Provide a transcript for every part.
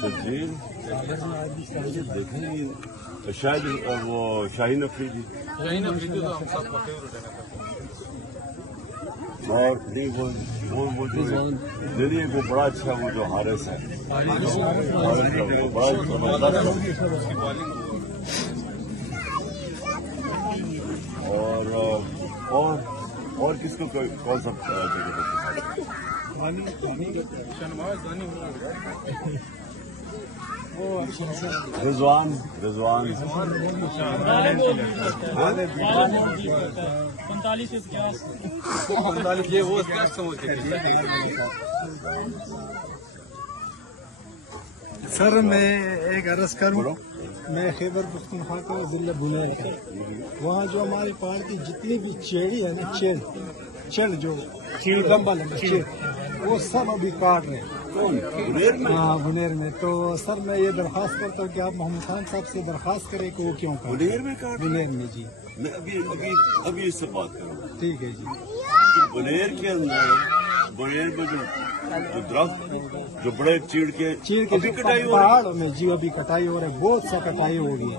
شرجیل دیکھیں شاید وہ شاہین افریدی تو ہم سب کو فیوریٹ ہے اور نہیں وہ جو دلی کو بڑا اچھا وہ جو حارث ہے وہ بڑا زبردست اور کس کو کون سا جگہ رضوان 45 یہ وہ سر میں ایک عرض کروں میں خیبر پختونخوا کا ضلع بنیر کا وہاں جو ہماری پارٹی جتنی بھی چیڑی ہے نا چیڑ جو لمبا چیڑ وہ سب ابھی کاٹ رہے ہیں ہاں بنیر میں. تو سر میں یہ درخواست کرتا ہوں کہ آپ محمد خان صاحب سے درخواست کریں کہ وہ کیوں کاٹ بنیر میں جی میں ابھی اس سے بات کروں. ٹھیک ہے جی. بنیر کے اندر بنیر میں جو درخت جو بڑے چیڑ کے کٹائی پہاڑوں میں جی ابھی کٹائی ہو رہا ہے بہت سا کٹائی ہو گئی ہے.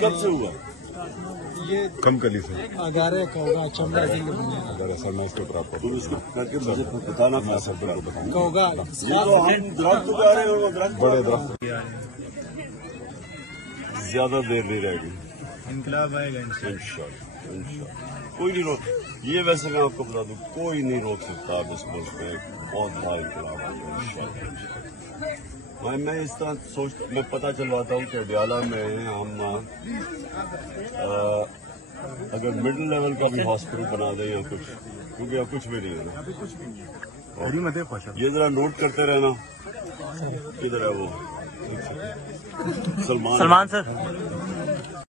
کب سے ہوا یہ کم کلی سے اگارے کا ہوگا چمڑا ضلع بنیر سر میں اس کے اوپر آپ کو کر کے مجھے بتانا میں سب کو بتاؤں کا ہوگا یہ تو ہم درخت اگا رہے ہیں اور وہ درخت بڑے درخت زیادہ دیر نہیں رہے گی انقلاب آئے گا انشاءاللہ کوئی نہیں روک یہ ویسے میں آپ کو بتا دوں کوئی نہیں روک سکتا اب اس ملک میں بہت بڑا انقلاب آئے گا انشاءاللہ. میں اس طرح میں پتہ چلواتا ہوں کہ اڈیالہ میں ہم اگر مڈل لیول کا بھی ہاسپٹل بنا دیں یا کچھ کیونکہ اب کچھ بھی نہیں ہے یہ ذرا نوٹ کرتے رہنا کدھر ہے وہ سلمان سر